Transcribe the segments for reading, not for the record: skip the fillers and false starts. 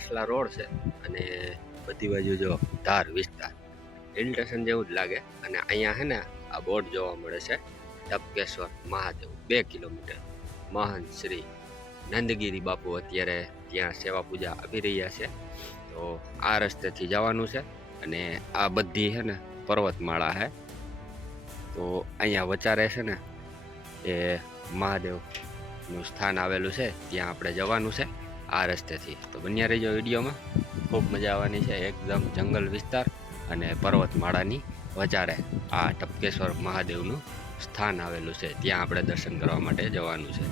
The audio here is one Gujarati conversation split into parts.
કાસલા રોડ છે અને બધી બાજુ જો ધાર વિસ્તાર હિલ સ્ટેશન જેવું જ લાગે. અને અહીંયા છે ને આ બોર્ડ જોવા મળે છે, ટપકેશ્વર મહાદેવ 2 કિલોમીટર. મહંત શ્રી નંદગીરી બાપુ અત્યારે ત્યાં સેવા પૂજા આપી રહ્યા છે. તો આ રસ્તેથી જવાનું છે અને આ બધી છે ને પર્વતમાળા છે. તો અહીંયા વચારે છે ને એ મહાદેવનું સ્થાન આવેલું છે, ત્યાં આપણે જવાનું છે આ રસ્તેથી. તો બન્યા રહીજો વિડીયોમાં, ખૂબ મજા આવવાની છે. એકદમ જંગલ વિસ્તાર અને પર્વતમાળાની વચારે આ ટપકેશ્વર મહાદેવનું સ્થાન આવેલું છે, ત્યાં આપણે દર્શન કરવા માટે જવાનું છે.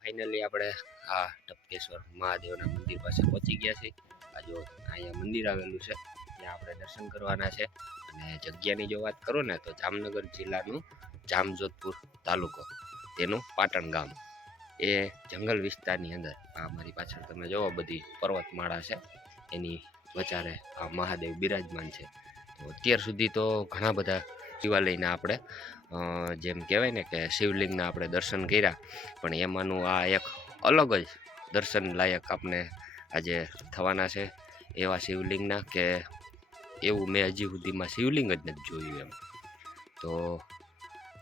ફાઇનલી આપણે આ ટપકેશ્વર મહાદેવના મંદિર પાસે પહોંચી ગયા છીએ. આ જો અહીંયા મંદિર આવેલું છે, ત્યાં આપણે દર્શન કરવાના છે. અને જગ્યાની જો વાત કરું ને તો જામનગર જિલ્લાનું જામજોધપુર તાલુકો, તેનું પાટણ ગામ, એ જંગલ વિસ્તારની અંદર આ મારી પાછળ તમે જોવો બધી પર્વતમાળા છે, એની વચારે આ મહાદેવ બિરાજમાન છે. તો અત્યાર સુધી તો ઘણા બધા શિવાલયના આપણે જેમ કહેવાય ને કે શિવલિંગના આપણે દર્શન કર્યા, પણ એમાંનું આ એક અલગ જ દર્શન લાયક આપણે આજે થવાના છે. એવા શિવલિંગના કે એવું મેં હજી સુધીમાં શિવલિંગ જ નથી જોયું એમ. તો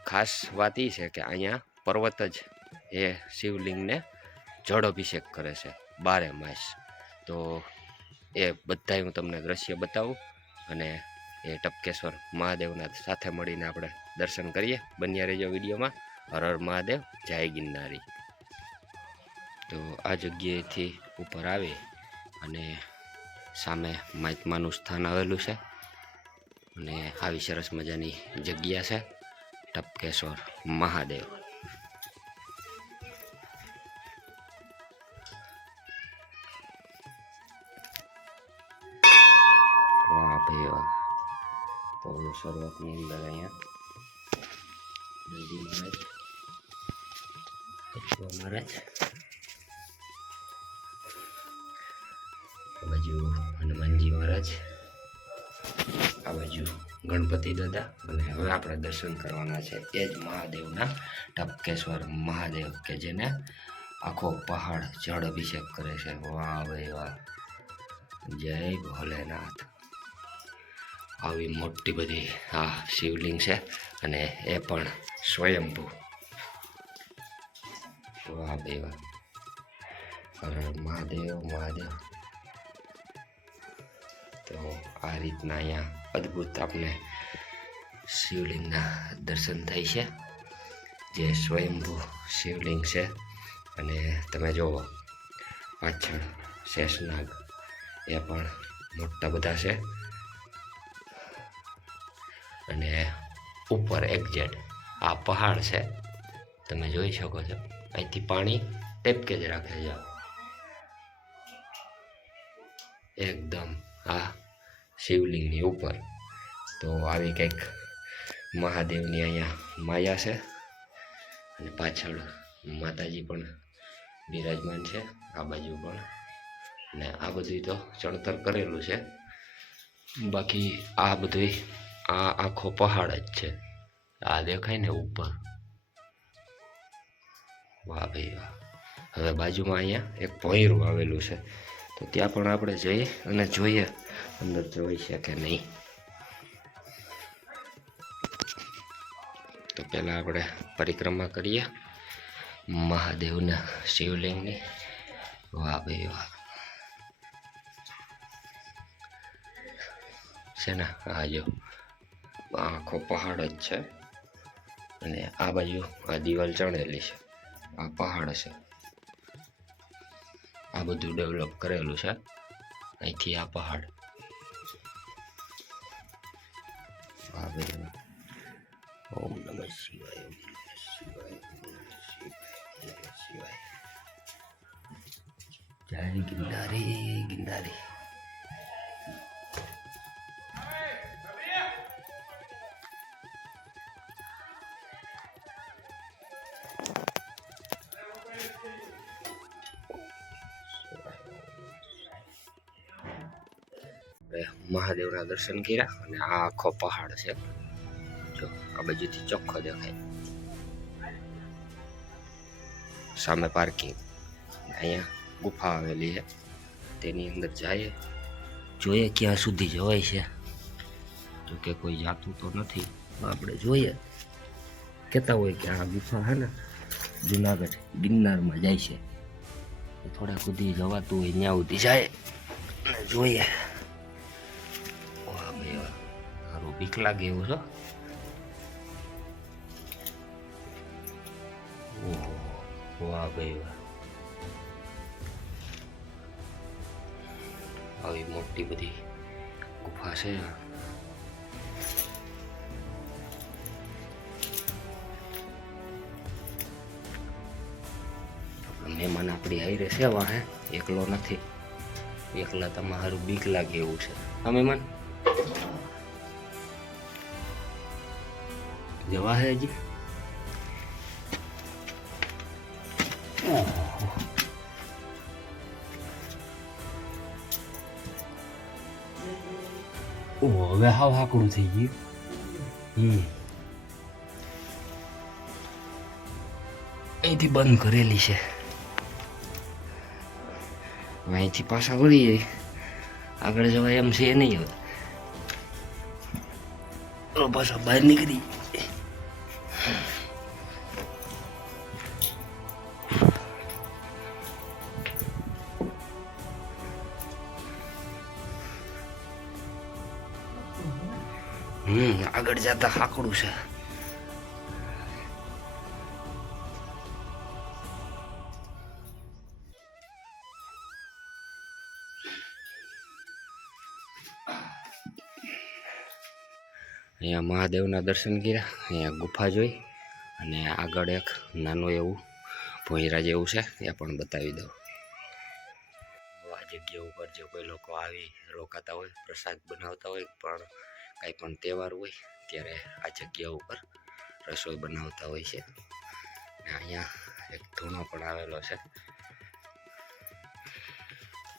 ખાસ વાત એ છે કે અહીંયા પર્વત જ એ શિવલિંગને જળ અભિષેક કરે છે 12 માસ. તો એ બધા હું તમને દ્રશ્ય બતાવું અને એ ટપકેશ્વર મહાદેવના સાથે મળીને આપણે દર્શન કરીએ. બન્યા રહેજો વિડીયોમાં. હર હર મહાદેવ, જય ગિરનારી. તો આ જગ્યાએથી ઉપર આવી અને સામે મહાત્માનું સ્થાન આવેલું છે અને આવી સરસ મજાની જગ્યા છે ટપકેશ્વર મહાદેવ. વાહ ભાઈ વાહ. તો શરૂઆતની અંદર અહીંયા મહારાજ, આ બાજુ હનુમાનજી મહારાજ, આ બાજુ ગણપતિ દાદા. અને હવે આપણે દર્શન કરવાના છે એ જ મહાદેવના, ટપકેશ્વર મહાદેવ, કે જેને આખો પહાડ જળ અભિષેક કરે છે. વાહ ભાઈ વાહ, જય ભોલેનાથ. આવી મોટી બધી આ શિવલિંગ છે અને એ પણ સ્વયંભૂ. વાહ ભાઈ વાહ, હર મહાદેવ મહાદેવ. તો આ રીતના અહીંયા અદ્ભુત આપણે શિવલિંગના દર્શન થાય છે, જે સ્વયંભૂ શિવલિંગ છે. અને તમે જુઓ પાછળ શેષનાગ, એ પણ મોટા બધા છે. અને ઉપર એક્ઝેક્ટ આ પહાડ છે, તમે જોઈ શકો છો. અહીંથી પાણી ટેપકે જ રાખે છે એકદમ આ શિવલિંગની ઉપર. તો આવી કંઈક મહાદેવની અહીંયા માયા છે. અને પાછળ માતાજી પણ બિરાજમાન છે, આ બાજુ પણ. અને આ બધું તો ચણતર કરેલું છે, બાકી આ બધું આ આખો પહાડ જ છે. આ દેખાય ને ઉપર. વાહ ભાઈ વાહ. હવે બાજુમાં અહીંયા એક ભોંયરું આવેલું છે, તો ત્યાં પણ આપણે જઈએ અને જોઈએ અંદર જોઈ છે કે નહીં. તો પહેલાં આપણે પરિક્રમા કરીએ મહાદેવના શિવલિંગની. વાહ ભાઈ વાહ. છે ને આ જો આખો પહાડ જ છે અને આ બાજુ આ દિવાલ ચણેલી છે, આ પહાડ છે. આ બધું ડેવલપ કરેલું છે અહીંથી આ પહાડ. વાહ ભાઈ વાહ. ઓમ નમઃ શિવાય, ઓમ નમઃ શિવાય, ઓમ નમઃ શિવાય, ઓમ નમઃ શિવાય. જય ગિરનારી ગિરનારી. મહાદેવના દર્શન કર્યા અને આ આખો પહાડ છે. જો આ બાજુથી ચોખ્ખો દેખાય. સામે પાર્કિંગ, અહીંયા ગુફા આવેલી છે, તેની અંદર જઈએ, જોઈએ ક્યાં સુધી જવાય છે. જોકે કોઈ જાતું તો નથી, આપણે જોઈએ. કહેતા હોય કે આ ગુફા છે ને જુનાગઢ ગિરનારમાં જાય છે, થોડા સુધી જવાતું હોય ત્યાં સુધી જાય અને જોઈએ. વાહ ભાઈ વાહ, સારું બીક લાગે એવું છે. ઓહો, વાહ ભાઈ વાહ. આવી મોટી બધી ગુફા છે. મહેમાન આપણી હારે છે વાહે, એકલો નથી. એકલા તમારું બીક લાગે એવું છે. હા મહેમાન, જવા હે હજી? ઓહો, હવે હાવ હાકડું થઈ ગયું. અહીંથી બંધ કરેલી છે, અહીંથી પાછા વળી જાય, આગળ જવાય એમ છે નહીં. હવે પાછા બહાર નીકળી. આગળ જતા હાકડું છે. અહીંયા મહાદેવના દર્શન કર્યા, અહીંયા ગુફા જોઈ અને આગળ એક નાનું એવું ભોંયરા જેવું છે, એ પણ બતાવી દઉં. આ જગ્યા ઉપર જો કોઈ લોકો આવી રોકાતા હોય, પ્રસાદ બનાવતા હોય, પણ કાંઈ પણ તહેવાર હોય ત્યારે આ જગ્યા ઉપર રસોઈ બનાવતા હોય છે. અહીંયા એક ધૂણો પણ આવેલો છે.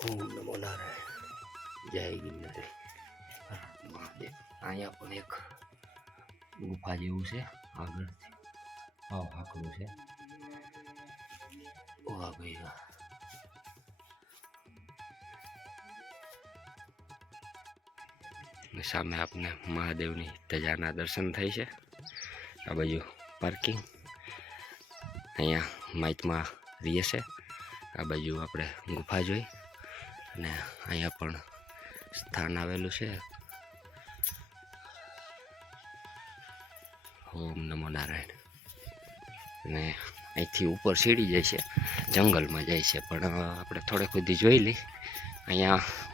ઓમ નમો નારાયણ, જય ગિરનારી મહાદેવ. અહીંયા પણ એક ગુફા જેવું છે, આગળથી હાવ હાકડું છે. વાહ ભાઈ વાહ. સામે આપણે મહાદેવની ધજાના દર્શન થાય છે. આ બાજુ પાર્કિંગ, અહીંયા માઇકમાં રહીએ છે. આ બાજુ આપણે ગુફા જોઈ અને અહીંયા પણ સ્થાન આવેલું છે. ઓમ નમો નારાયણ. અને અહીંથી ઉપર સીડી જાય છે, જંગલમાં જાય છે, પણ આપણે થોડેક સુધી જોઈ લઈ. અહીંયા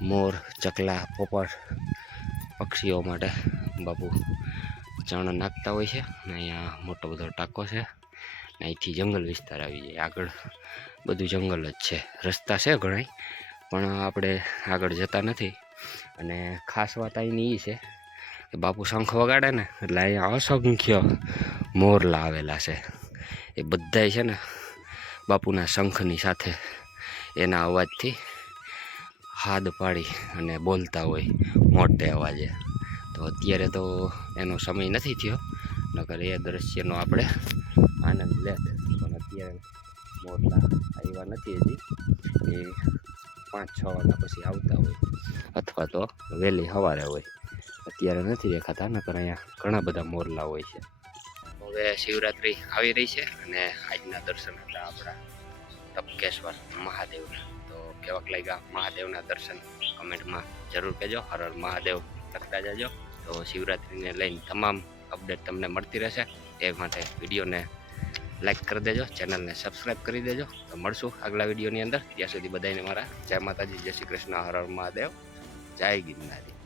મોર, ચકલા, પોપટ પક્ષીઓ માટે બાપુ ચણ નાખતા હોય છે. અને અહીંયા મોટો બધો ટાંકો છે. અહીંથી જંગલ વિસ્તાર આવી જાય, આગળ બધું જંગલ જ છે. રસ્તા છે ઘણા, પણ આપણે આગળ જતા નથી. અને ખાસ વાત અહીંની એ છે કે બાપુ શંખ વગાડે ને એટલે અહીંયા અસંખ્ય મોરલા આવેલા છે. એ બધાય છે ને બાપુના શંખની સાથે એના અવાજથી હાદ પાડી અને બોલતા હોય મોટે અવાજે. તો અત્યારે તો એનો સમય નથી થયો, નકર એ દ્રશ્યનો આપણે આનંદ લેત. પણ અત્યારે મોરલા આવ્યા નથી હજી, એ 5-6 વાગ્યા પછી આવતા હોય, અથવા તો વહેલી સવારે હોય. અત્યારે નથી દેખાતા, નકર અહીંયા ઘણા બધા મોરલા હોય છે. હવે હવે શિવરાત્રિ આવી રહી છે અને આજના દર્શન હતા આપણા ટપકેશ્વર મહાદેવના. તો કેવાક લાગ્યા મહાદેવના દર્શન કમેન્ટમાં જરૂર કહેજો. હર હર મહાદેવ લખતા જજો. તો શિવરાત્રિને લઈને તમામ અપડેટ તમને મળતી રહેશે. એ માટે વિડીયોને લાઈક કરી દેજો, ચેનલને સબસ્ક્રાઈબ કરી દેજો. તો મળશું આગલા વિડીયોની અંદર. ત્યાં સુધી બધાને મારા જય માતાજી, જય શ્રી કૃષ્ણ, હર હર મહાદેવ, જય ગિરનારી.